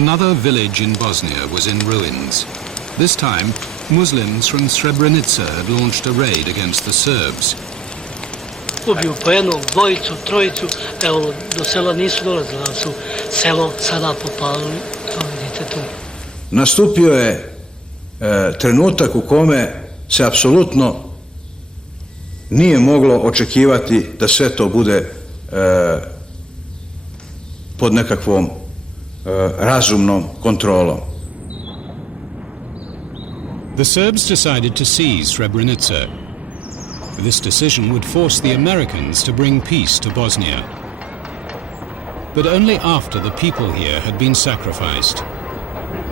Another village in Bosnia was in ruins. This time, Muslims from Srebrenica had launched a raid against the Serbs. Ubiju po jednog, dvojicu, trojicu, evo, do sela nisu dolazili, ali su selo sada popalili, kao vidite tu. Nastupio je trenutak u kome se apsolutno nije moglo očekivati da sve to bude pod nekakvom razumnom kontrolom. The Serbs decided to seize Srebrenica. This decision would force the Americans to bring peace to Bosnia. But only after the people here had been sacrificed.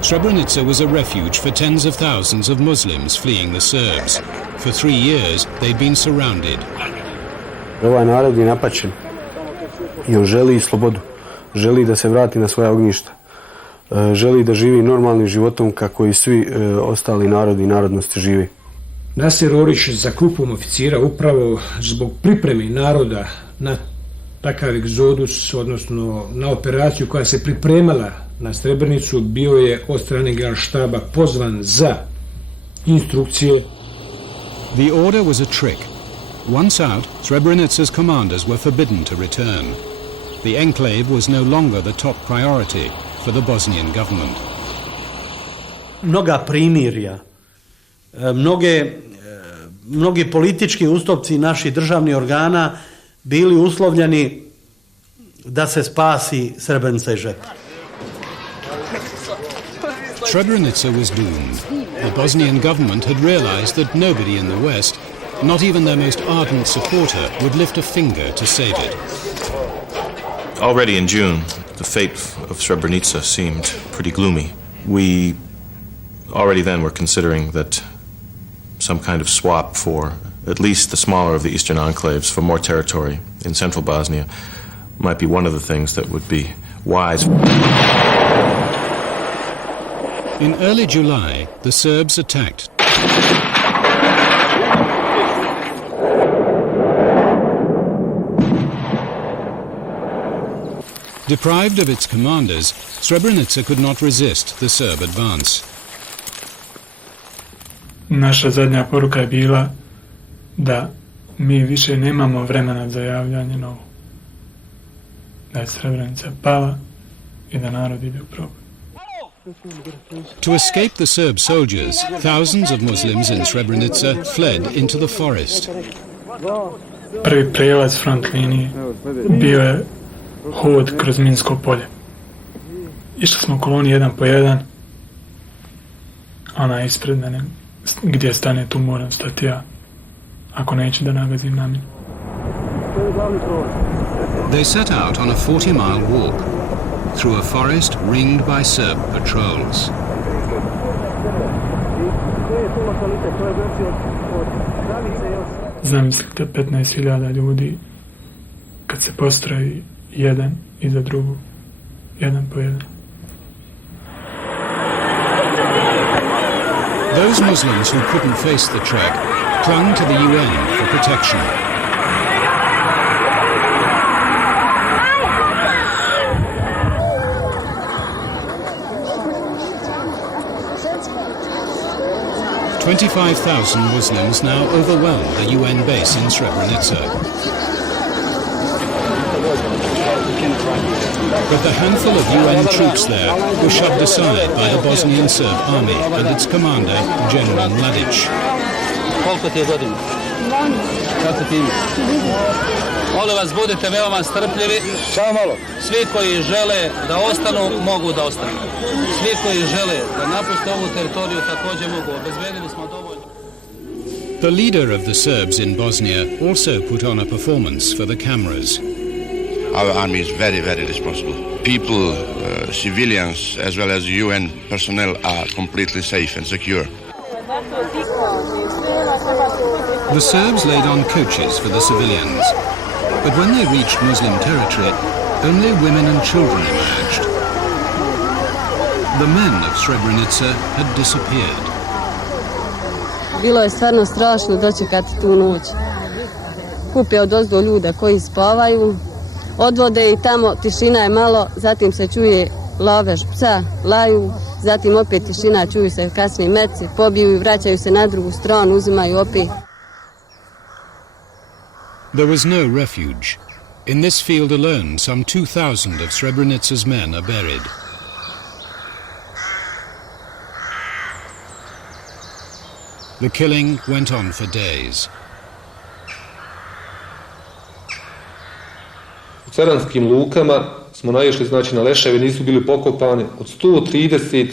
Srebrenica was a refuge for tens of thousands of Muslims fleeing the Serbs. For 3 years, they'd been surrounded. Ovaj narod je napačen i on želi slobodu. Želi da se vrati na svoja ognjišta. Želi da živi normalnim životom kako i svi ostali narodi i narodnosti živi. Nasir Orić za grupom oficira upravo zbog pripreme naroda na takav egzodus, odnosno na operaciju koja se pripremala na Srebrenicu, bio je od strane generalštaba pozvan za instrukcije. The order was a trick. Once out, Srebrenica's commanders were forbidden to return. The enclave was no longer the top priority for the Bosnian government. Mnoga primirja, mnogi politički ustupci naših državnih organa bili uslovljeni da se spasi Srebrenica i žepa. Srebrenica was doomed. The Bosnian government had realized that nobody in the West, not even their most ardent supporter, would lift a finger to save it. Already in June, the fate of Srebrenica seemed pretty gloomy. We already then were considering that some kind of swap for at least the smaller of the eastern enclaves for more territory in central Bosnia might be one of the things that would be wise. In early July, the Serbs attacked. Deprived of its commanders, Srebrenica could not resist the Serb advance. Naša zadnja poruka je bila da mi više nemamo vremena za javljanje novo. Da je Srebrenica pala i da narod ide u proboj. To escape the Serb soldiers, thousands of Muslims in Srebrenica fled into the forest. Prvi prijelaz front linije bio je hod kroz minsko polje. Išli smo u koloni jedan po jedan. Ona ispred mene, gdje stane tu moram stati ja, ako neće da nagazim na minu. They set out on a 40-mile walk through a forest ringed by Serb patrols. Zamislite 15.000 ljudi kad se postroji jedan iza drugog, jedan po jedan. Those Muslims who couldn't face the trek clung to the UN for protection. "25,000 Muslims now overwhelm the UN base in Srebrenica. But the handful of UN troops there were shoved aside by the Bosnian Serb army and its commander, General Mladic. Koliko ti je godina? Kako ti ime? Molim vas, budite veoma strpljivi. Samo malo. Svi koji žele da ostanu, mogu da ostanu. Svi koji žele da napuste ovu teritoriju također mogu. Obezbedili smo dovoljno. The leader of the Serbs in Bosnia also put on a performance for the cameras. Our army is very, very responsible. People, civilians, as well as UN personnel are completely safe and secure. The Serbs laid on coaches for the civilians, but when they reached Muslim territory, only women and children emerged. The men of Srebrenica had disappeared. Bilo je stvarno strašno dočekati tu noć. Kupe odozdo ljude koji spavaju, odvode i tamo, tišina je malo, zatim se čuje lovež psa, laju, zatim opet tišina, čuju se kasnije meci, pobiju i vraćaju se na drugu stranu, uzimaju opet. There was no refuge. In this field alone, some 2,000 of Srebrenica's men are buried. The killing went on for days. U ceranskim lukama smo naišli, znači, na leševe, nisu bili pokopani. Od 130,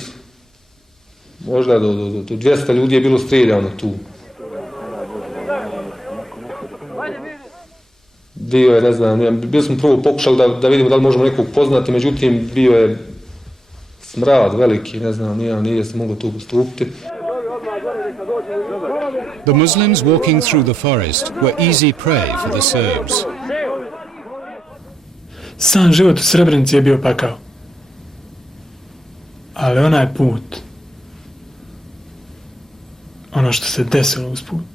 možda do 200 ljudi je bilo strijeljano tu. Bio je, ne znam, bili smo prvo pokušali da vidimo da li možemo nekog poznati, međutim, bio je smrad veliki, ne znam, nije se moglo tu postupiti. The Muslims walking through the forest were easy prey for the Serbs. Sam život u Srebrenici je bio pakao. Ali onaj put, ono što se desilo uz put,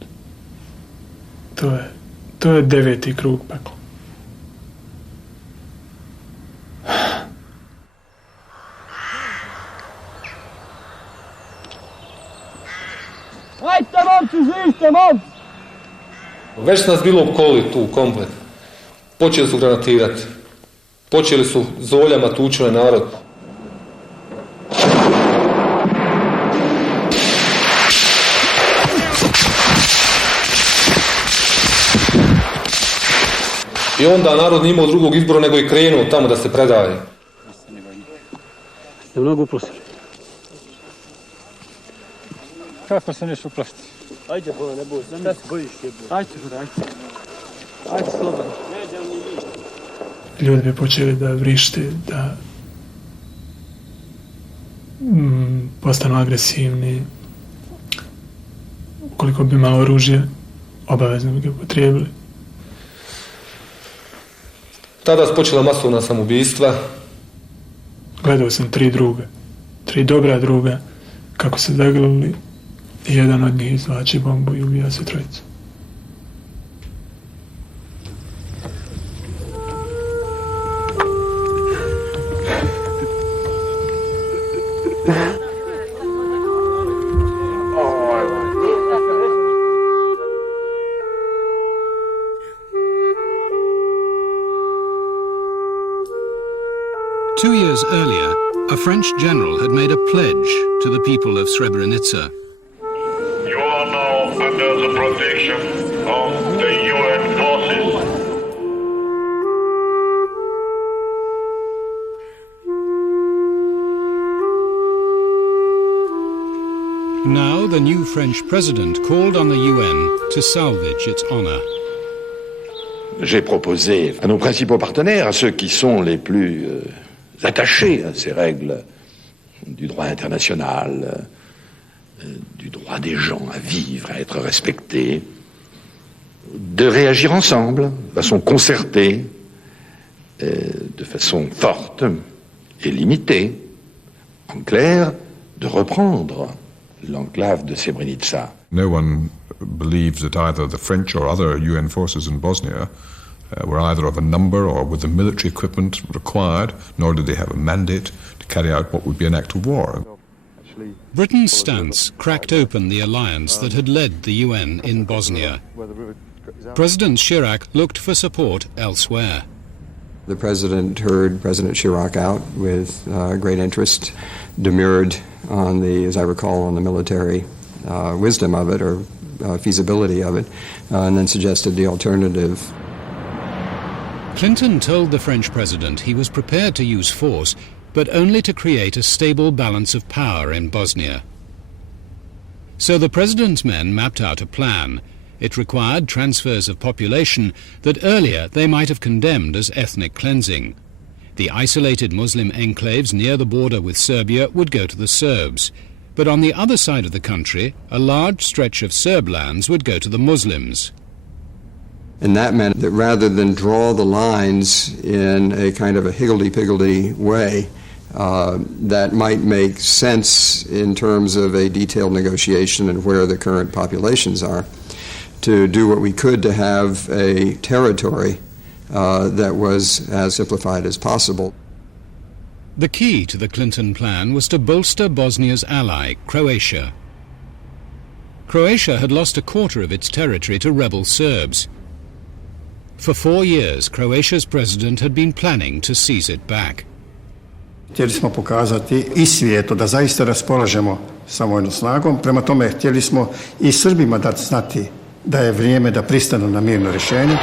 to je 9. krug pakla. Hajte, momci, živite, momci! Već nas bilo opkolili tu komplet. Počeli su granatirati. Počeli su zoljama tući na narod. I onda narod nije imao drugog izbora nego i krenuo tamo da se predaje. Ne mnogo uprosti. Kako se neš uplašiti? Ajde, bola, ne boj, šta se bojiš? Ajde, ajde. Ajde, slobodno. Ljudi bi počeli da vrište, da postanu agresivni. Ukoliko bi imao oružje, obavezno bi ga upotrijebili. Tada su počela masovna samoubistva. Gledao sam 3 druga, 3 dobra druga, kako se zagrlili i jedan od njih izvlači bombu i ubija se 3. Two years earlier, a French general had made a pledge to the people of Srebrenica. You are now under the protection of the UN forces. Now the new French president called on the UN to salvage its honor. J'ai proposé à nos principaux partenaires, à ceux qui sont les plus attachés à ces règles du droit international, du droit des gens à vivre, à être respectés, de réagir ensemble, de façon concertée, de façon forte et limitée, en clair, de reprendre l'enclave de Srebrenica. No one believes that either the French or other UN forces in Bosnia were either of a number or with the military equipment required, nor did they have a mandate to carry out what would be an act of war. Britain's stance cracked open the alliance that had led the UN in Bosnia. President Chirac looked for support elsewhere. The president heard President Chirac out with great interest, demurred on the, as I recall, on the military wisdom of it or feasibility of it, and then suggested the alternative. Clinton told the French president he was prepared to use force, but only to create a stable balance of power in Bosnia. So the president's men mapped out a plan. It required transfers of population that earlier they might have condemned as ethnic cleansing. The isolated Muslim enclaves near the border with Serbia would go to the Serbs, but on the other side of the country, a large stretch of Serb lands would go to the Muslims. And that meant that rather than draw the lines in a kind of a higgledy-piggledy way, that might make sense in terms of a detailed negotiation and where the current populations are, to do what we could to have a territory that was as simplified as possible. The key to the Clinton plan was to bolster Bosnia's ally, Croatia. Croatia had lost a quarter of its territory to rebel Serbs. For 4 years, Croatia's president had been planning to seize it back. Htjeli smo pokazati i svijetu da zaista raspolažemo sa vojnom snagom, prema tome htjeli smo i Srbima dati znati da je vrijeme da pristanu na mirno rješenje.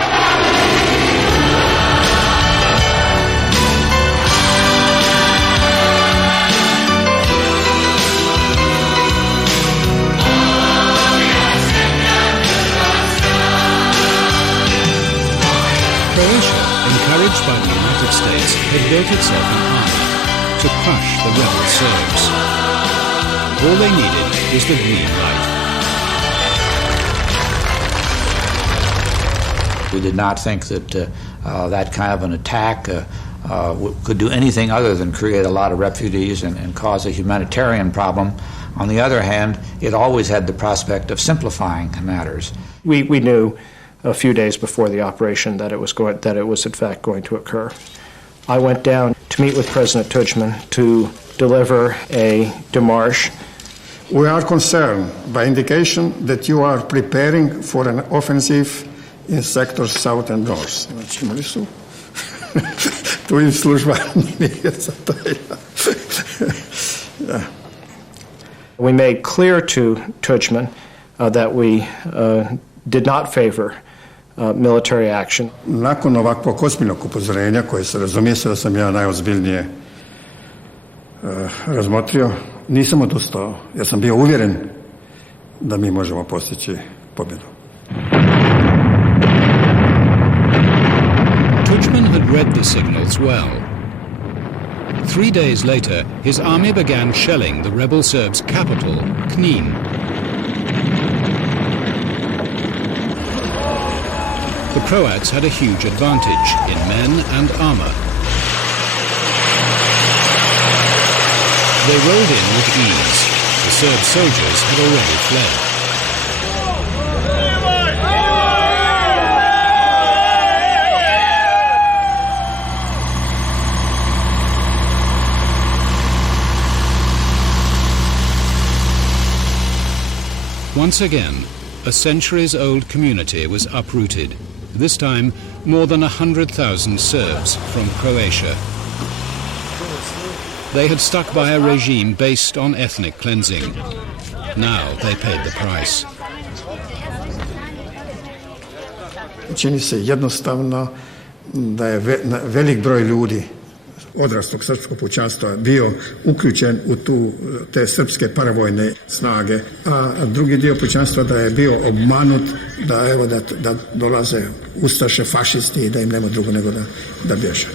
Croatia, encouraged by the United States, had built itself an army to crush the rebel Serbs. All they needed was the green light. We did not think that that kind of an attack could do anything other than create a lot of refugees and cause a humanitarian problem. On the other hand, it always had the prospect of simplifying matters. We knew a few days before the operation that it was in fact going to occur. I went down to meet with President Tudjman to deliver a démarche. We are concerned by indication that you are preparing for an offensive in sectors south and north. Znači, imali su tu im služba nije za to. We made clear to Tudjman that we did not favor military action. Nakon ovakvog ozbiljnog upozorenja, koje se razumije se da sam ja najozbiljnije razmotrio, nisam odustao. Ja sam bio uvjeren da mi možemo postići pobjedu. Tudjman had read the signals well. 3 days later, his army began shelling the rebel Serbs' capital, Knin. The Croats had a huge advantage in men and armor. They rolled in with ease. The Serb soldiers had already fled. Once again, a centuries-old community was uprooted. This time, more than 100,000 Serbs from Croatia. They had stuck by a regime based on ethnic cleansing. Now they paid the price. Čini se jednostavno da je velik broj ljudi odraslog srpskog pučanstva bio uključen u te srpske paravojne snage, a drugi dio pučanstva da je bio obmanut da dolaze ustaše, fašisti i da im nema drugo nego da bježe.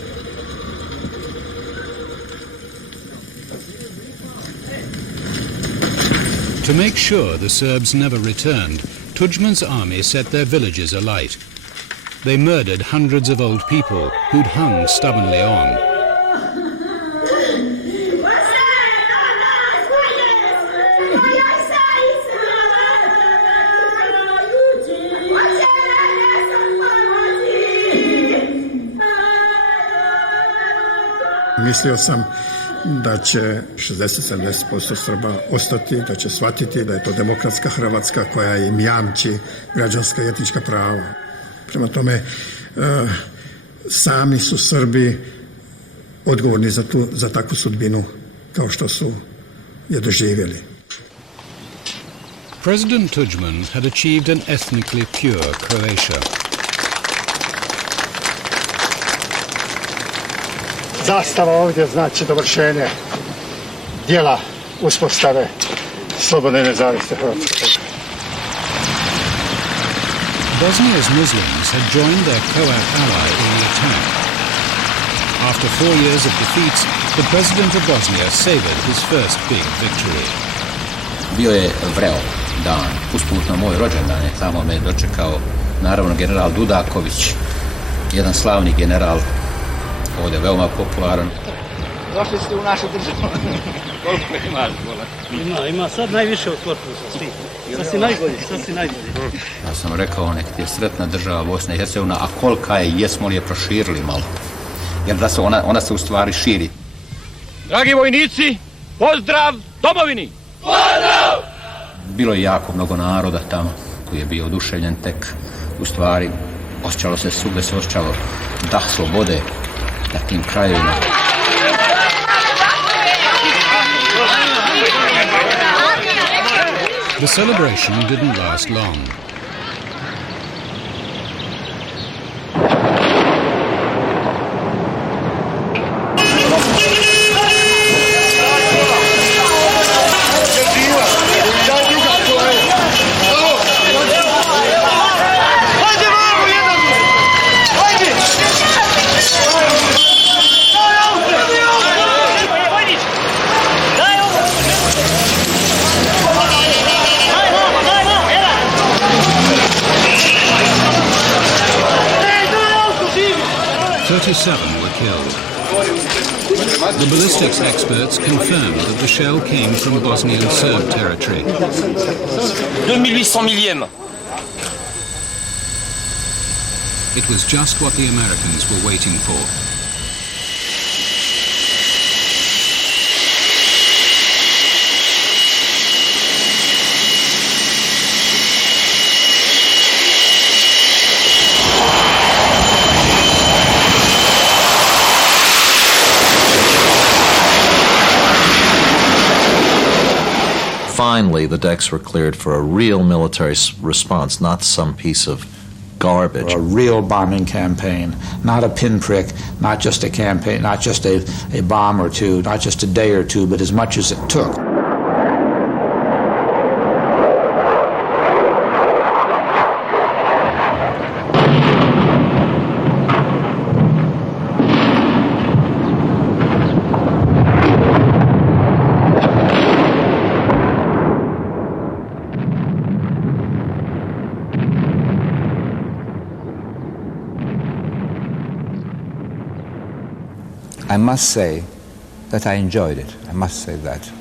To make sure the Serbs never returned, Tudjman's army set their villages alight. They murdered hundreds of old people who'd hung stubbornly on. Mislio sam da će 60-70% Srba ostati, da će shvatiti da je to demokratska Hrvatska koja im jamči građanska i etnička prava. Prema tome, sami su Srbi odgovorni za takvu sudbinu kao što su je doživjeli. President Tudjman had achieved an ethnically pure Croatia. Zastava ovdje znači dovršenje dijela uspostave slobodne i nezavisne Hrvatske. Bosnia's Muslims had joined their Croat ally in the attack. After 4 years of defeats, the president of Bosnia savored his first big victory. Bio je vreo dan, usput na moj rođendan, tamo me dočekao naravno general Dudaković, jedan slavni general, ovdje veoma popularan. Došli ste u našu državu. Koliko imaš? Ima sad najviše od korpusa, svi. Sad si najbolji. Ja sam rekao, nek ti je sretna država Bosna i Hercegovina, a kolika je, jesmo li je proširili malo? Jer da se ona se u stvari širi. Dragi vojnici, pozdrav domovini! Pozdrav! Bilo je jako mnogo naroda tamo koji je bio oduševljen tek. U stvari, osjećalo se svugdje, se osjećalo dah slobode na tim krajevima. The celebration didn't last long. Were killed. The ballistics experts confirmed that the shell came from Bosnian Serb territory. 2800 millième. It was just what the Americans were waiting for. Finally, the decks were cleared for a real military response, not some piece of garbage. A real bombing campaign, not a pinprick, not just a campaign, not just a bomb or two, not just a day or two, but as much as it took. I must say that I enjoyed it. I must say that.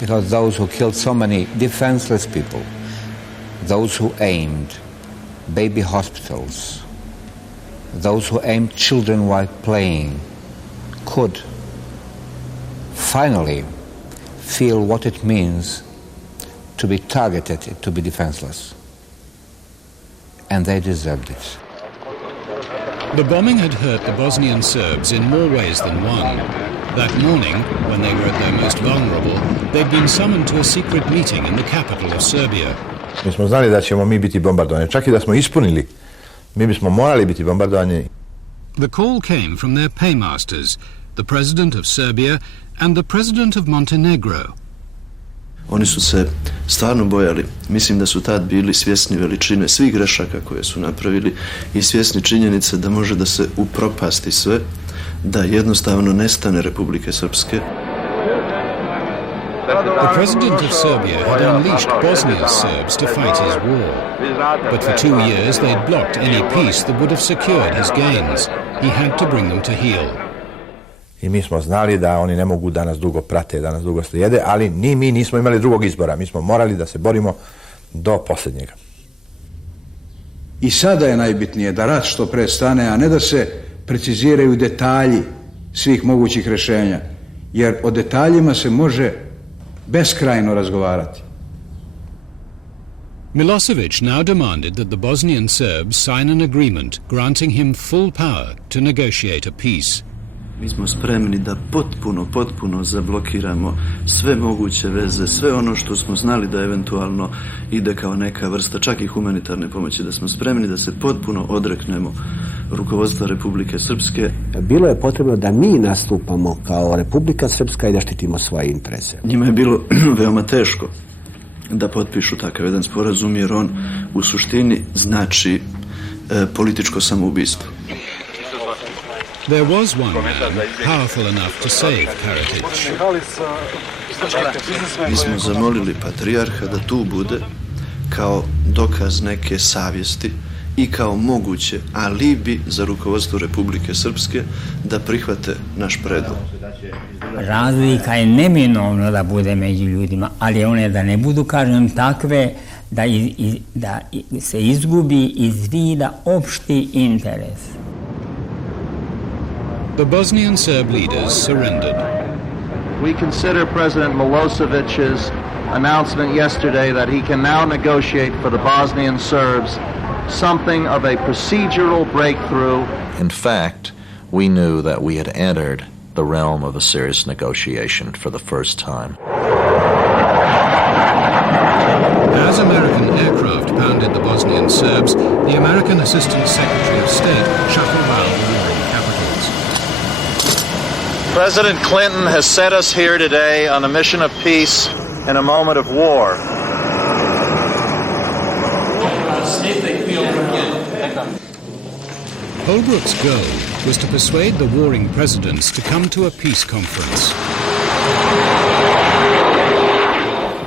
Because those who killed so many defenseless people, those who aimed baby hospitals, those who aimed children while playing, could finally feel what it means to be targeted, to be defenseless. And they deserved it. The bombing had hurt the Bosnian Serbs in more ways than one. That morning, when they were at their most vulnerable, they'd been summoned to a secret meeting in the capital of Serbia. Mi smo znali da ćemo mi biti bombardovani. Čak i da smo ispunili, mi bismo morali biti bombardovani. The call came from their paymasters, the president of Serbia and the president of Montenegro. Oni su se stvarno bojali. Mislim da su tad bili svjesni veličine svih grešaka koje su napravili i svjesni činjenice da može da se upropasti sve, da jednostavno nestane Republike Srpske. The president of Serbia had unleashed Bosnia's Serbs to fight his war. But for 2 years they'd blocked any peace that would have secured his gains. He had to bring them to heel. I mi smo znali da oni ne mogu da nas dugo prate, da nas dugo slijede, ali ni mi nismo imali drugog izbora. Mi smo morali da se borimo do posljednjega. I sada je najbitnije da rat što pre stane, a ne da se preciziraju detalji svih mogućih rješenja, jer o detaljima se može beskrajno razgovarati. Milosevic now demanded that the Bosnian Serbs sign an agreement granting him full power to negotiate a peace. Mi smo spremni da potpuno zablokiramo sve moguće veze, sve ono što smo znali da eventualno ide kao neka vrsta čak i humanitarne pomoći, da smo spremni da se potpuno odreknemo rukovodstva Republike Srpske. Bilo je potrebno da mi nastupamo kao Republika Srpska i da štitimo svoje interese. Njima je bilo veoma teško da potpišu takav jedan sporazum, jer on u suštini znači političko samoubistvo. There was one man powerful enough to save Karadzic. Mi smo zamolili patrijarha da tu bude kao dokaz neke savjesti i kao moguće alibi za rukovodstvo Republike Srpske da prihvate naš predlog. Razlika je neminovno da bude među ljudima, ali one da ne budu, kažem, takve da se izgubi iz vida opšti interes. The Bosnian Serb leaders surrendered. we consider President Milosevic's announcement yesterday that he can now negotiate for the Bosnian Serbs something of a procedural breakthrough. In fact, we knew that we had entered the realm of a serious negotiation for the first time. As American aircraft pounded the Bosnian Serbs, the American Assistant Secretary of State shuffled round the warring capitals. President Clinton has set us here today on a mission of peace in a moment of war. Holbrooke's goal was to persuade the warring presidents to come to a peace conference.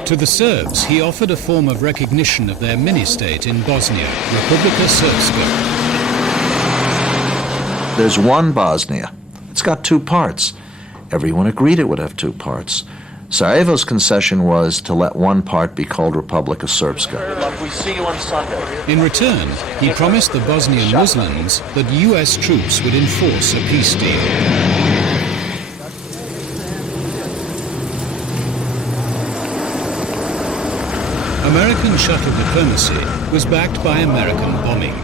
To the Serbs, he offered a form of recognition of their mini-state in Bosnia, Republika Srpska. There's one Bosnia. It's got two parts. Everyone agreed it would have two parts. Sarajevo's concession was to let one part be called Republika Srpska. We see you on Sunday. In return, he promised the Bosnian Muslims that US troops would enforce a peace deal. American shuttle diplomacy was backed by American bombing.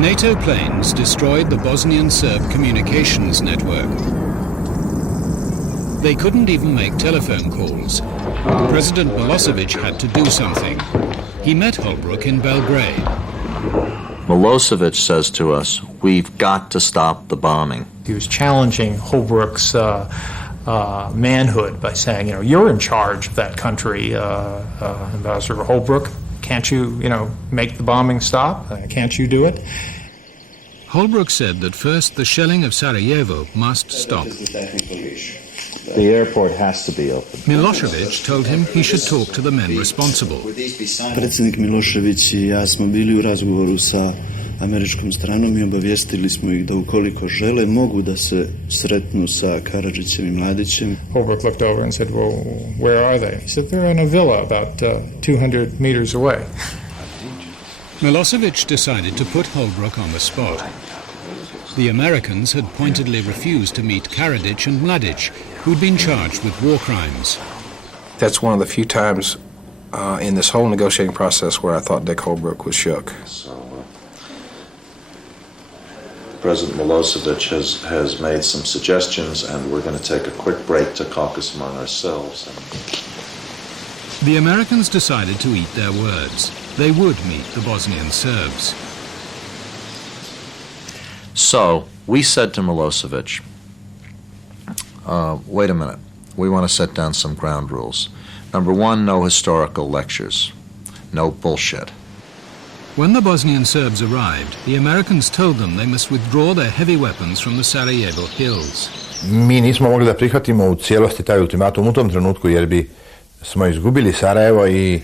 NATO planes destroyed the Bosnian Serb communications network. They couldn't even make telephone calls. President Milosevic had to do something. He met Holbrooke in Belgrade. Milosevic says to us, we've got to stop the bombing. He was challenging Holbrooke's manhood by saying, you're in charge of that country, Ambassador Holbrooke. Can't you, make the bombing stop? Can't you do it? Holbrooke said that first the shelling of Sarajevo must stop. The airport has to be open. Milosevic told him he should talk to the men responsible. Predsjednik Milošević I ja smo bili u razgovoru sa američkom stranom I obavijestili smo ih da ukoliko žele mogu da se sretnu sa Karadžićem I Mladićem. Holbrooke looked over and said, well, where are they? He said, they're in a villa about 200 meters away. Milosevic decided to put Holbrooke on the spot. The Americans had pointedly refused to meet Karadzic and Mladic, who'd been charged with war crimes. That's one of the few times in this whole negotiating process where I thought Dick Holbrooke was shook. President Milosevic has made some suggestions, and we're going to take a quick break to caucus among ourselves. The Americans decided to eat their words. They would meet the Bosnian Serbs. So we said to Milosevic, wait a minute, we want to set down some ground rules. Number one, no historical lectures, no bullshit. When the Bosnian Serbs arrived, the Americans told them they must withdraw their heavy weapons from the Sarajevo hills. Mi nismo mogli da prihvatimo u cijelosti taj ultimatum u tom trenutku jer bi smo izgubili Sarajevo I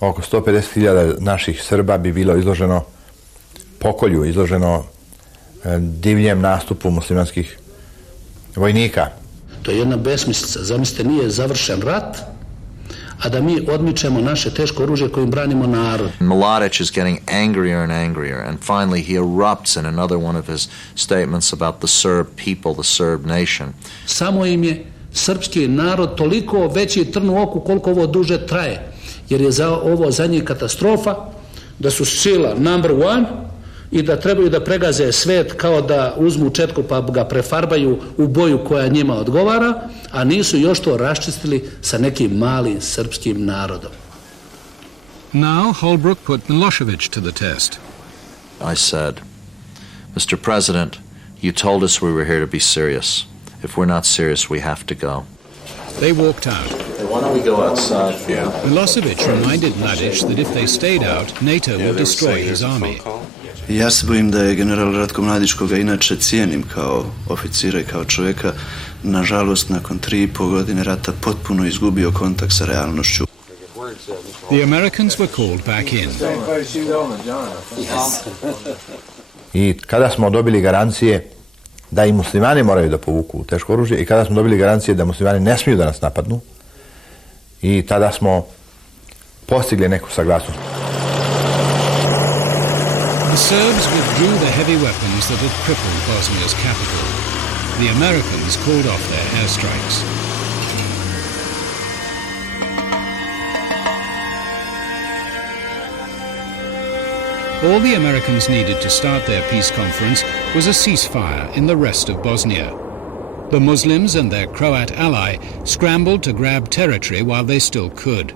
oko 150.000 naših Srba bi bilo izloženo pokolju, izloženo divljem nastupu muslimanskih vojnika. To je jedna besmislica. Zamislite, nije završen rat, a da mi odmičemo naše teško oružje kojim branimo narod. Mladic is getting angrier and angrier, and finally he erupts in another one of his statements about the Serb people, the Serb nation. Samo im je srpski narod toliko veći trn u oku koliko ovo duže traje, jer je ovo za njih katastrofa, da su sila number one I da trebaju da pregaze svet kao da uzmu četku pa ga prefarbaju u boju koja njima odgovara, a nisu još to raščistili sa nekim malim srpskim narodom. Now Holbrooke put Milosevic to the test. I said, Mr. President, you told us we were here to be serious. If we're not serious, we have to go. They walked out. Why don't we go outside? Milosevic reminded Mladic that if they stayed out, NATO would destroy his army. Ja se bojim da je general Ratko Mladić, koga inače cijenim kao oficira I kao čovjeka, nažalost nakon 3,5 godine rata potpuno izgubio kontakt sa realnošću. The Americans were called back in. I kada smo dobili garancije da I muslimani moraju da povuku teško oružje I kada smo dobili garancije da muslimani ne smiju da nas napadnu I tada smo postigli neku saglasnost. The Serbs withdrew the heavy weapons that had crippled Bosnia's capital. The Americans called off their airstrikes. All the Americans needed to start their peace conference was a ceasefire in the rest of Bosnia. The Muslims and their Croat ally scrambled to grab territory while they still could.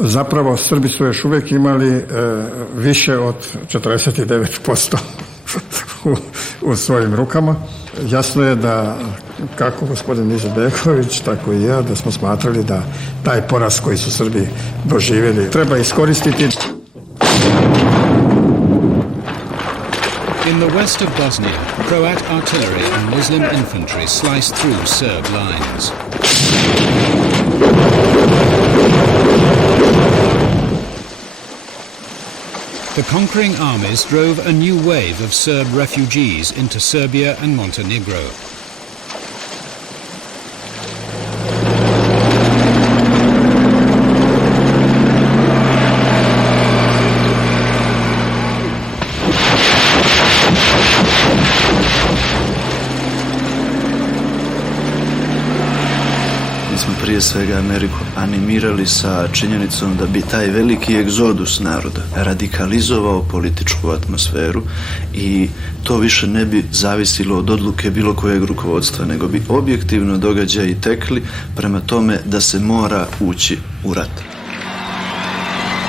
Zapravo, Srbi su još uvijek imali više od 49% u svojim rukama. Jasno je da, kako gospodin Izetbegović, tako i ja, da smo smatrali da taj poraz koji su Srbi doživjeli treba iskoristiti. In the west of Bosnia, Croat artillery and Muslim infantry sliced through Serb lines. The conquering armies drove a new wave of Serb refugees into Serbia and Montenegro. Prije svega Ameriku animirali sa činjenicom da bi taj veliki egzodus naroda radikalizovao političku atmosferu i to više ne bi zavisilo od odluke bilo kojeg rukovodstva, nego bi objektivno događaji tekli prema tome da se mora ući u rat.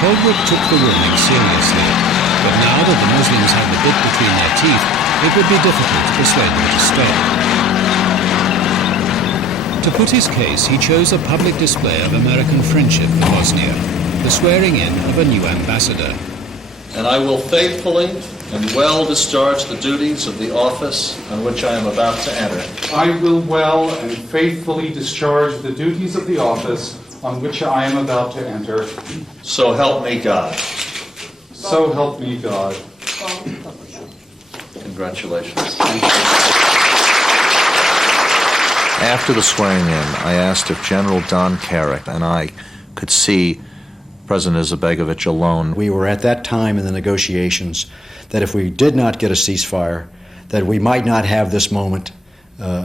Holbrooke took the warning seriously, but now that the Muslims had the bit between their teeth, it would be difficult to persuade them to stop. To put his case, he chose a public display of American friendship for Bosnia, the swearing in of a new ambassador. And I will faithfully and well discharge the duties of the office on which I am about to enter. I will well and faithfully discharge the duties of the office on which I am about to enter. So help me God. So help me God. Congratulations. After the swearing in, I asked if General Don Carrick and I could see President Izetbegović alone. We were at that time in the negotiations that if we did not get a ceasefire, that we might not have this moment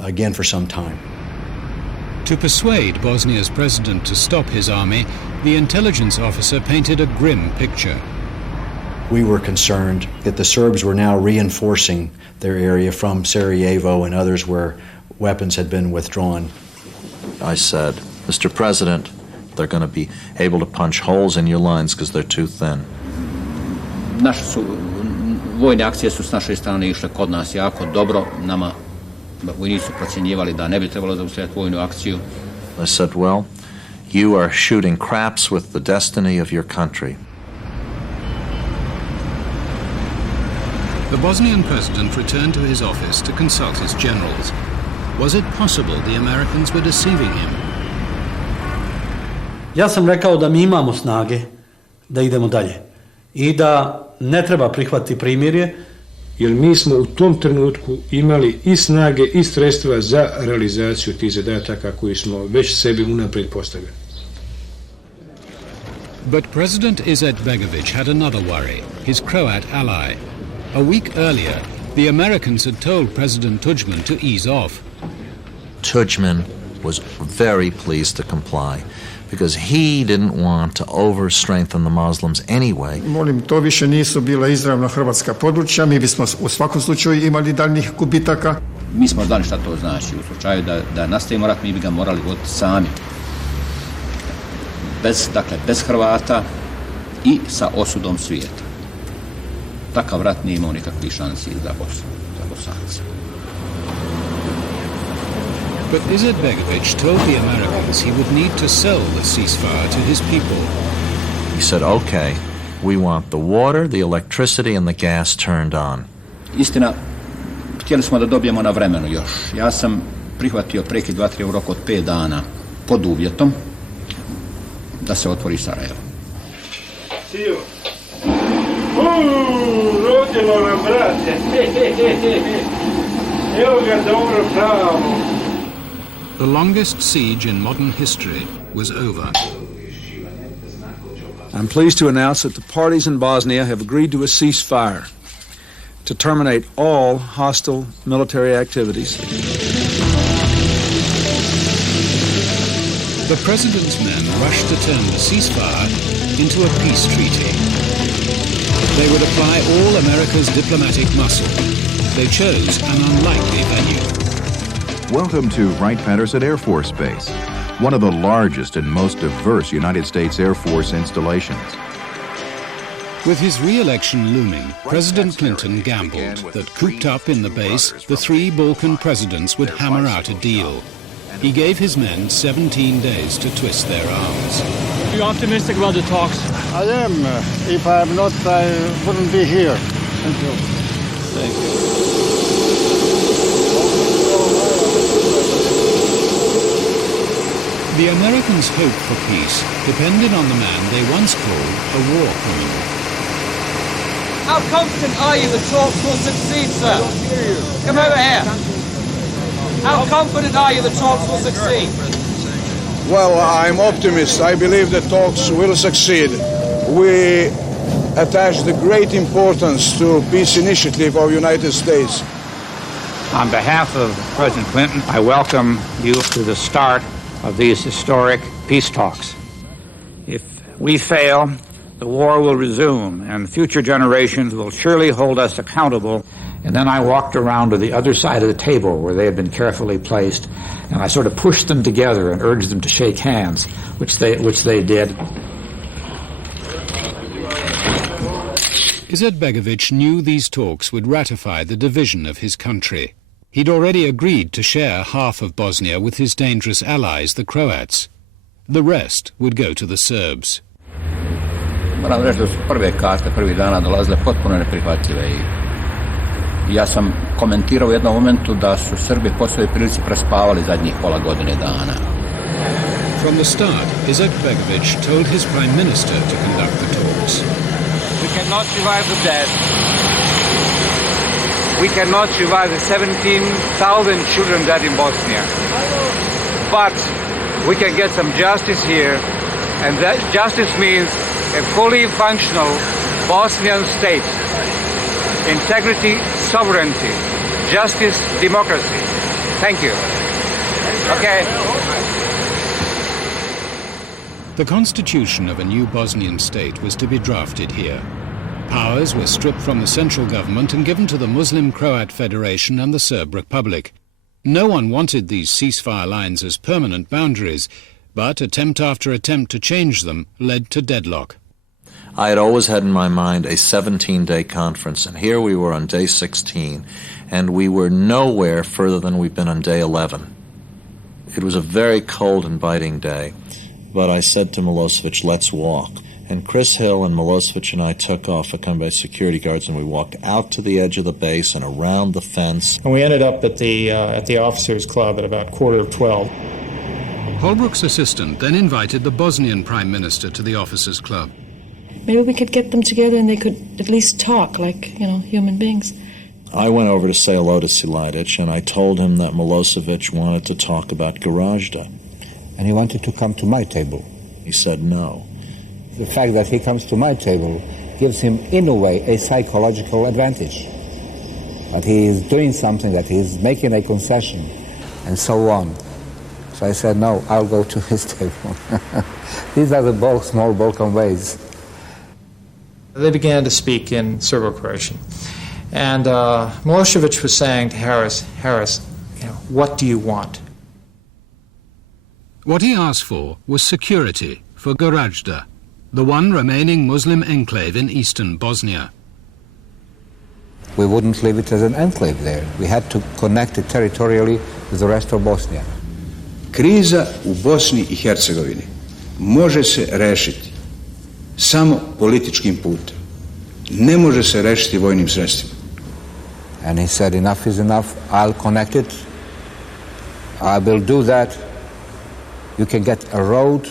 again for some time. To persuade Bosnia's president to stop his army, the intelligence officer painted a grim picture. We were concerned that the Serbs were now reinforcing their area from Sarajevo and others where weapons had been withdrawn. I said, Mr. President, they're going to be able to punch holes in your lines because they're too thin. Vojne akcije su s naše strane išle kod nas jako dobro. Nama vojnici su procjenjivali da ne bi trebalo zaustaviti vojnu akciju. I said, well, you are shooting craps with the destiny of your country. The Bosnian president returned to his office to consult his generals. Was it possible the Americans were deceiving him? Ja sam rekao da mi imamo snage da idemo dalje i da ne treba prihvatiti primirje. Jer mi smo u tom trenutku imali i snage i sredstva za realizaciju tih zadataka koji smo već sebi unaprijed postavili. But President Izetbegović had another worry, his Croat ally. A week earlier, the Americans had told President Tudjman to ease off. Tudjman was very pleased to comply because he didn't want to over-strengthen the Muslims anyway. Molim, to više nisu bila izravno hrvatska područja, mi bismo u svakom slučaju imali daljnjih gubitaka. Mi smo znali šta to znači. U slučaju da nastavimo rat, mi bi ga morali voditi sami. Bez Hrvata i sa osudom svijeta. Takav rat nije imao nikakvih šansi za Bosance. But Izetbegović told the Americans he would need to sell the ceasefire to his people. He said, okay, we want the water, the electricity and the gas turned on. Istina, htjeli smo da dobijemo na vremenu još. Ja sam prihvatio prekid vatre u roku od 5 dana pod uvjetom da se otvori Sarajevo. Sio. Rodilo nam, brate. Evo ga dobro pravo. The longest siege in modern history was over. I'm pleased to announce that the parties in Bosnia have agreed to a ceasefire to terminate all hostile military activities. The president's men rushed to turn the ceasefire into a peace treaty. They would apply all America's diplomatic muscle. They chose an unlikely venue. Welcome to Wright-Patterson Air Force Base, one of the largest and most diverse United States Air Force installations. With his re-election looming, President Clinton gambled that cooped up in the base, the three Balkan presidents would hammer out a deal. He gave his men 17 days to twist their arms. Are you optimistic about the talks? I am. If I am not, I wouldn't be here. Thank you. Thank you. The Americans' hope for peace depended on the man they once called a war criminal. How confident are you the talks will succeed, sir? I don't hear you. Come over here. How confident are you the talks will succeed? Well, I'm optimist. I believe the talks will succeed. We attach the great importance to peace initiative of United States. On behalf of President Clinton, I welcome you to the start of these historic peace talks. If we fail, the war will resume, and future generations will surely hold us accountable. And then I walked around to the other side of the table where they had been carefully placed, and I sort of pushed them together and urged them to shake hands, which they did. Izetbegovic knew these talks would ratify the division of his country. He'd already agreed to share half of Bosnia with his dangerous allies, the Croats. The rest would go to the Serbs. Moram reći da su prve karte prvih dana dolazile potpuno neprihvatljive i ja sam komentirao u jednom momentu da su Srbi po svojoj prilici prespavali zadnjih pola godine dana. From the start, Izetbegovic told his prime minister to conduct the talks. We cannot revive the dead. We cannot revive the 17,000 children dead in Bosnia. But we can get some justice here, and that justice means a fully functional Bosnian state. Integrity, sovereignty, justice, democracy. Thank you. Okay. The constitution of a new Bosnian state was to be drafted here. Powers were stripped from the central government and given to the Muslim Croat Federation and the Serb Republic. No one wanted these ceasefire lines as permanent boundaries, but attempt after attempt to change them led to deadlock. I had always had in my mind a 17-day conference, and here we were on day 16, and we were nowhere further than we've been on day 11. It was a very cold and biting day, but I said to Milosevic, let's walk. And Chris Hill and Milosevic and I took off, accompanied by security guards, and we walked out to the edge of the base and around the fence. And we ended up at the officers' club at about 11:45. Holbrook's assistant then invited the Bosnian Prime Minister to the officers' club. Maybe we could get them together and they could at least talk like, human beings. I went over to say hello to Siladic, and I told him that Milosevic wanted to talk about Gorazda. And he wanted to come to my table. He said no. The fact that he comes to my table gives him, in a way, a psychological advantage. That he is doing something, that he is making a concession, and so on. So I said, no, I'll go to his table. These are the small Balkan ways. They began to speak in Serbo-Croatian. And Milosevic was saying to Harris, what do you want? What he asked for was security for Gorazda, the one remaining Muslim enclave in eastern Bosnia. We wouldn't leave it as an enclave there. We had to connect it territorially with the rest of Bosnia. Kriza u Bosni i Hercegovini može se rešiti samo političkim putem. Ne može se rešiti vojnim sredstvima. And he said, enough is enough, I'll connect it. I will do that. You can get a road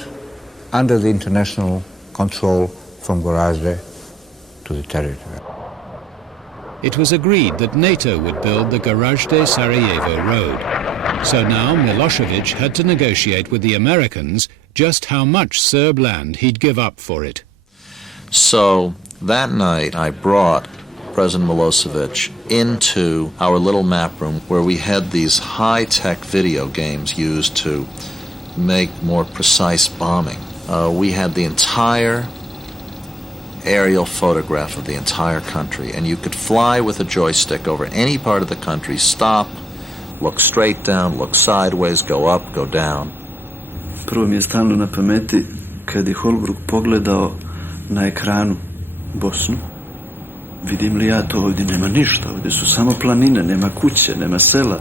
under the international control from Gorazde to the territory. It was agreed that NATO would build the Gorazde-Sarajevo road. So now Milosevic had to negotiate with the Americans just how much Serb land he'd give up for it. So that night I brought President Milosevic into our little map room where we had these high-tech video games used to make more precise bombing. We had the entire aerial photograph of the entire country, and you could fly with a joystick over any part of the country, stop, look straight down, look sideways, go up, go down. Prvo mi je stalno na pameti kad je Holbrook pogledao na ekranu Bosnu. Vidim li ja to ovdje? Nema ništa, ovdje su samo planine, nema kuće, nema sela.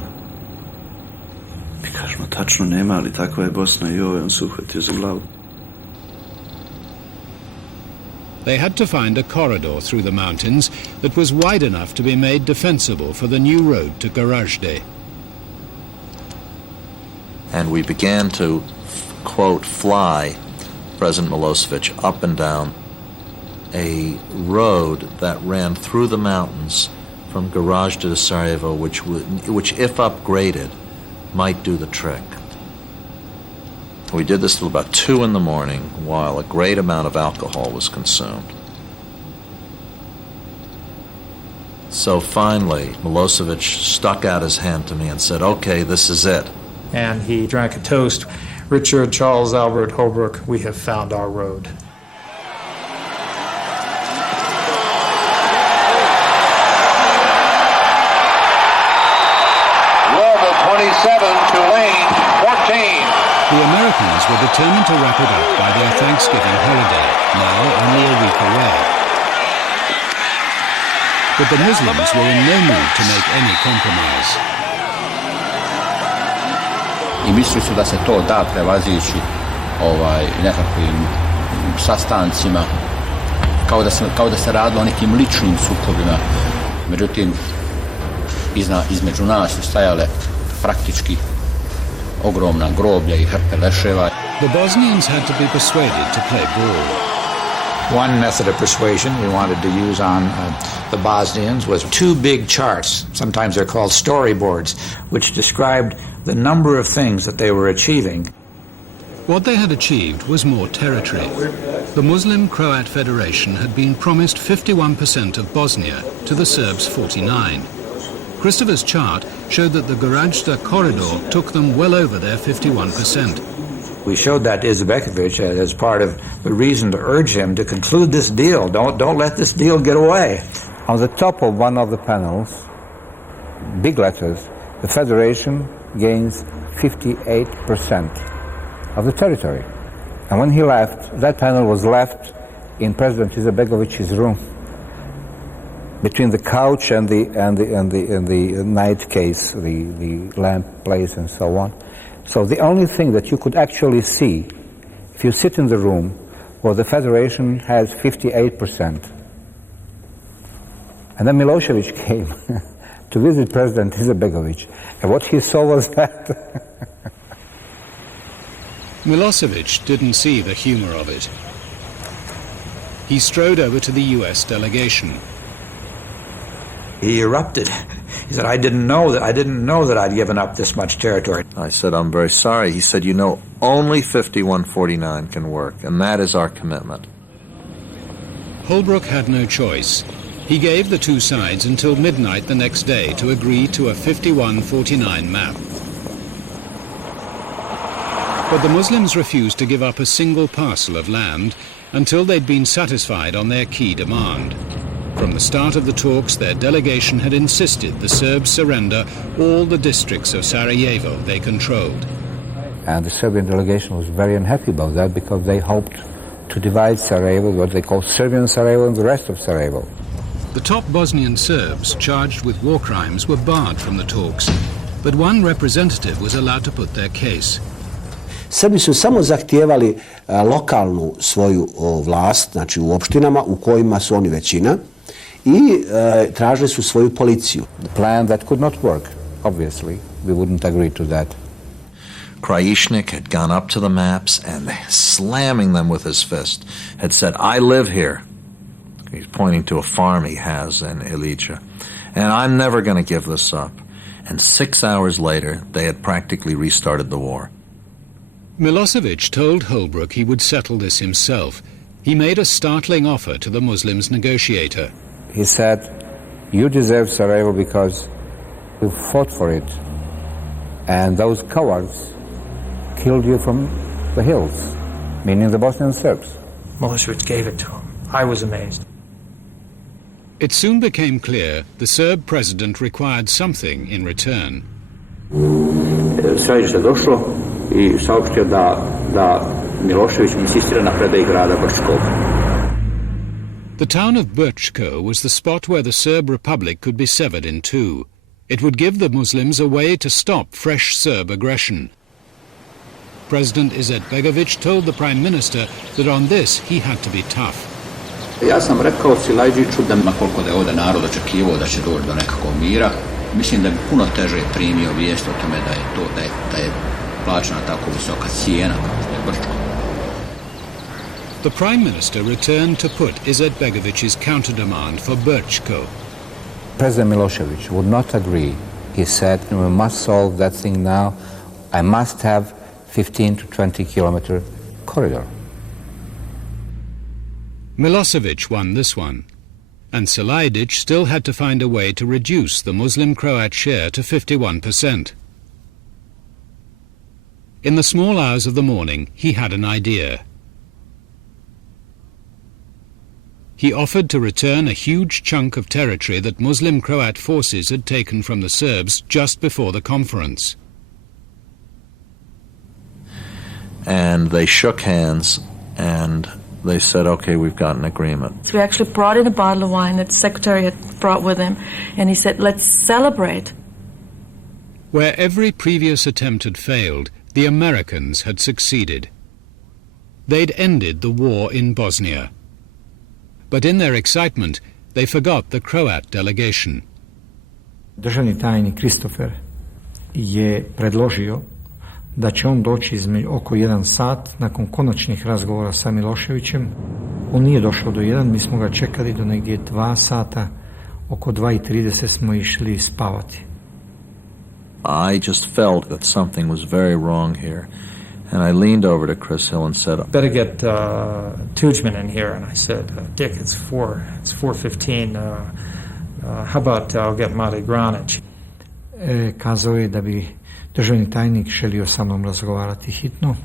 Mi kažemo, tačno nema, ali takva je Bosna i on se uhvatio za glavu. They had to find a corridor through the mountains that was wide enough to be made defensible for the new road to Gorazde. And we began to, quote, fly President Milosevic up and down a road that ran through the mountains from Gorazde to Sarajevo, which if upgraded, might do the trick. We did this till about 2 in the morning while a great amount of alcohol was consumed. So finally, Milosevic stuck out his hand to me and said, "Okay, this is it." And he drank a toast. Richard Charles Albert Holbrook, we have found our road. Louisville 27, Tulane 14. The Americans were determined to wrap it up by their Thanksgiving holiday, now only a week away. But the Muslims were in no mood to make any compromise. I mislili su da se to da prevazići nekakvim sastancima, kao da se radilo o nekim ličnim sukobima. Međutim, između nas su stajale praktički ogromna groblja I hrpe leševa. The Bosnians had to be persuaded to play ball. One method of persuasion we wanted to use on the Bosnians was 2 big charts, sometimes they're called storyboards, which described the number of things that they were achieving. What they had achieved was more territory. The Muslim Croat Federation had been promised 51% of Bosnia, to the Serbs 49%. Christopher's chart showed that the Gorazde corridor took them well over their 51%. We showed that to Izetbegovic as part of the reason to urge him to conclude this deal. Don't let this deal get away. On the top of one of the panels, big letters, the Federation gains 58% of the territory. And when he left, that panel was left in President Izetbegovic's room, between the couch and the night case, the lamp place and so on. So the only thing that you could actually see, if you sit in the room, well, the Federation has 58%. And then Milosevic came to visit President Izetbegovic, and what he saw was that. Milosevic didn't see the humor of it. He strode over to the US delegation. He erupted. He said, I didn't know that I'd given up this much territory. I said, I'm very sorry. He said, you know, only 51-49 can work, and that is our commitment. Holbrook had no choice. He gave the two sides until midnight the next day to agree to a 51-49 map. But the Muslims refused to give up a single parcel of land until they'd been satisfied on their key demand. From the start of the talks, their delegation had insisted the Serbs surrender all the districts of Sarajevo they controlled. And the Serbian delegation was very unhappy about that because they hoped to divide Sarajevo, what they call Serbian Sarajevo, and the rest of Sarajevo. The top Bosnian Serbs charged with war crimes were barred from the talks, but one representative was allowed to put their case. Srbi su samo zahtijevali lokalnu svoju vlast, znači u opštinama u kojima su oni većina, I tražili su svoju policiju. The plan that could not work, obviously. We wouldn't agree to that. Krajišnik had gone up to the maps and slamming them with his fist had said, I live here. He's pointing to a farm he has in Ilicha. And I'm never going to give this up. And 6 hours later, they had practically restarted the war. Milosevic told Holbrook he would settle this himself, He made a startling offer to the Muslims' negotiator. He said, "You deserve Sarajevo because you fought for it, and those cowards killed you from the hills," meaning the Bosnian Serbs. Milosevic gave it to him. I was amazed. It soon became clear the Serb president required something in return. Središte došlo I saopštio da Milošević insistira na predaji grada Brčkog. The town of Brčko was the spot where the Serb Republic could be severed in two. It would give the Muslims a way to stop fresh Serb aggression. President Izetbegović told the Prime Minister that on this he had to be tough. Ja sam rekao Silajđiću da koliko da je ovdje narod očekivao da će doći do nekakvog mira, mislim da bi puno teže primio vijest o tome da je plaćena tako visoka cijena kao što je Brčko. The Prime Minister returned to put Izetbegović's counter-demand for Brčko. President Milosevic would not agree. He said, "We must solve that thing now. I must have 15 to 20 kilometer corridor." Milosevic won this one, and Silajđić still had to find a way to reduce the Muslim-Croat share to 51%. In the small hours of the morning, he had an idea. He offered to return a huge chunk of territory that Muslim-Croat forces had taken from the Serbs just before the conference. And they shook hands and they said, okay, we've got an agreement. So we actually brought in a bottle of wine that the secretary had brought with him, and he said, let's celebrate. Where every previous attempt had failed, the Americans had succeeded. They'd ended the war in Bosnia. But in their excitement, they forgot the Croat delegation. Državni tajnik Christopher je predložio da će on doći oko 1 sat nakon konačnih razgovora sa Miloševićem. On nije došao do 1, mi smo ga čekali do negdje 2 sata, oko 2:30 smo išli spavati. I just felt that something was very wrong here. And I leaned over to Chris Hill and said, "Better get Tudjman in here." And I said, "Dick, it's 4:15. How about I'll get Mate Granić?" Kazao je da bi državni tajnik želio sa mnom razgovarati hitno.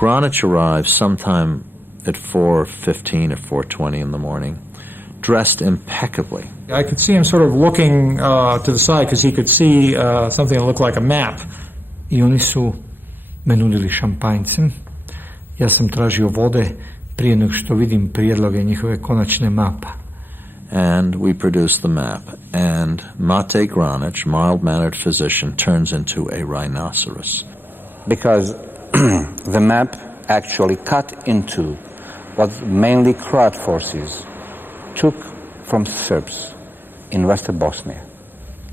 Granić arrived sometime at 4:15 or 4:20 in the morning, dressed impeccably. I could see him sort of looking to the side because he could see something that looked like a map. I oni su me nudili šampanjcem. Ja sam tražio vode prije nego što vidim prijedloge njihove konačne mapa. And we produced the map. And Mate Granić, mild-mannered physician, turns into a rhinoceros. Because the map actually cut into what mainly Croat forces took from Serbs in Western Bosnia.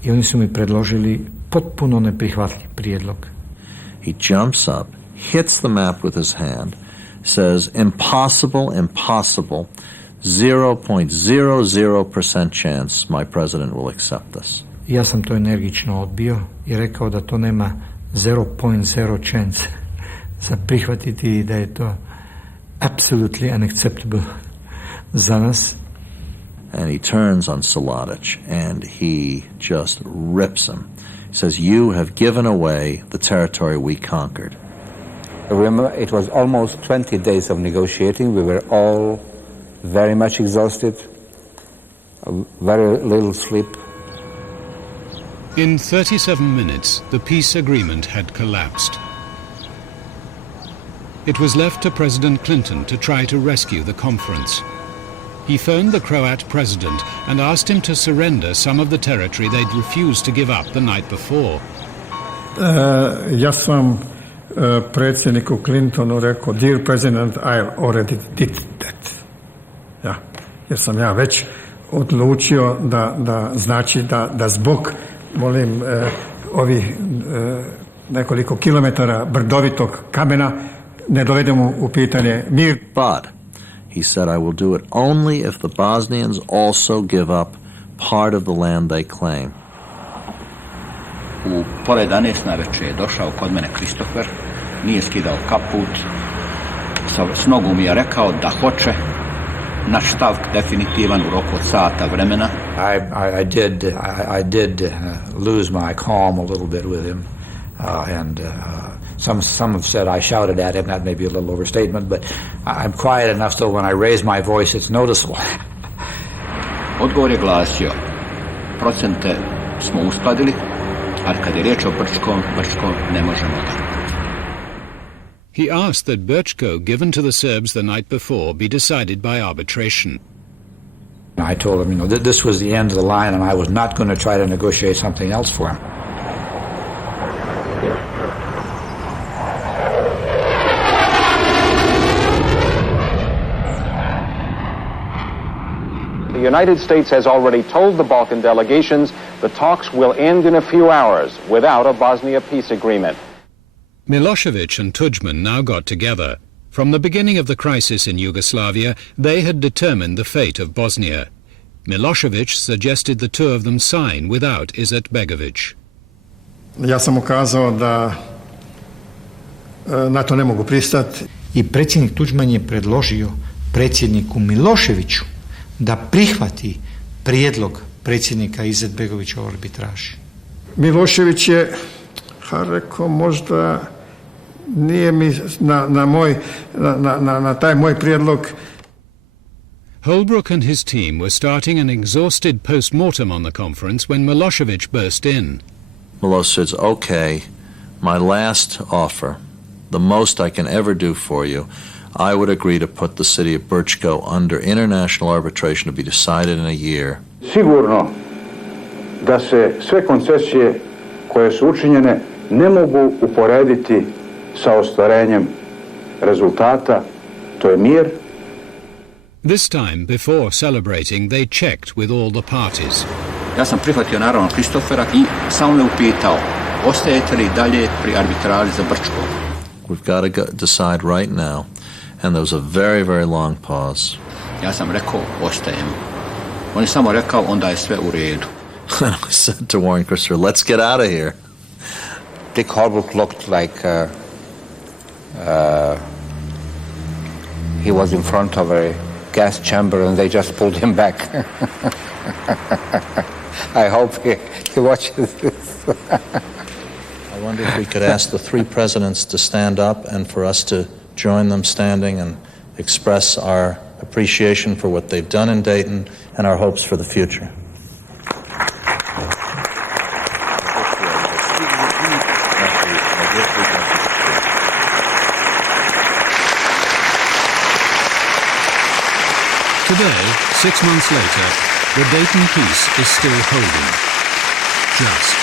I oni su mi predložili potpuno neprihvatljiv prijedlog. He jumps up, hits the map with his hand, says, impossible, impossible, 0.00% chance my president will accept this. Ja sam to energično odbio i rekao da to nema 0.0 chance za prihvatiti i da je to absolutely unacceptable za nas. And he turns on Silajđić and he just rips him. He says, you have given away the territory we conquered. Remember, it was almost 20 days of negotiating. We were all very much exhausted, very little sleep. In 37 minutes, the peace agreement had collapsed. It was left to President Clinton to try to rescue the conference. He phoned the Croat president and asked him to surrender some of the territory they'd refused to give up the night before. Ja sam predsjedniku Clintonu rekao, dear president, I already did that. Ja, jer sam ja već odlučio da znači da zbog, molim, ovih nekoliko kilometara brdovitog kamena ne dovedemo u pitanje mir. But he said, I will do it only if the Bosnians also give up part of the land they claim. U pola 11 navečer je došao kod mene Christopher, nije skidao kaput, s nogom mi je rekao da hoće naš stav definitivan u roku od sata vremena. I did lose my calm a little bit with him, and some have said I shouted at him. That may be a little overstatement, but I'm quiet enough so when I raise my voice, it's noticeable. Odgovor je glasio, procente smo uskladili, ali kad je riječ o Brčkom ne možemo da. He asked that Brčko, given to the Serbs the night before, be decided by arbitration. I told him, that this was the end of the line and I was not going to try to negotiate something else for him. The United States has already told the Balkan delegations the talks will end in a few hours without a Bosnia peace agreement. Milosevic and Tudjman now got together. From the beginning of the crisis in Yugoslavia, they had determined the fate of Bosnia. Milosevic suggested the two of them sign without Izetbegovic. Ja sam ukazao da na to ne mogu pristati. I predsjednik Tudjman je predložio predsjedniku Miloševiću da prihvati prijedlog predsjednika Izetbegovića o arbitraži. Milošević je rekao, možda nije mi na taj moj prijedlog. Holbrooke and his team were starting an exhausted post-mortem on the conference when Milosevic burst in. Milosevic says, okay, my last offer, the most I can ever do for you, I would agree to put the city of Brčko under international arbitration to be decided in a year. Sigurno da se sve koncesije koje su učinjene ne mogu uporediti sa ostvarenjem rezultata, to je mir. This time, before celebrating, they checked with all the parties. Ja sam prihvatio naravno Kristofera i samo me upitao, ostajete li dalje pri arbitraži za Brčko? We've got to decide right now. And there was a very, very long pause. Ja sam rekao, ostajem. On je samo rekao, onda je sve u redu. And I said to Warren Christopher, let's get out of here. Dick Holbrooke looked like he was in front of a gas chamber and they just pulled him back. I hope he watches this. I wonder if we could ask the three presidents to stand up and for us to join them standing and express our appreciation for what they've done in Dayton and our hopes for the future. Today, 6 months later, the Dayton peace is still holding. Just.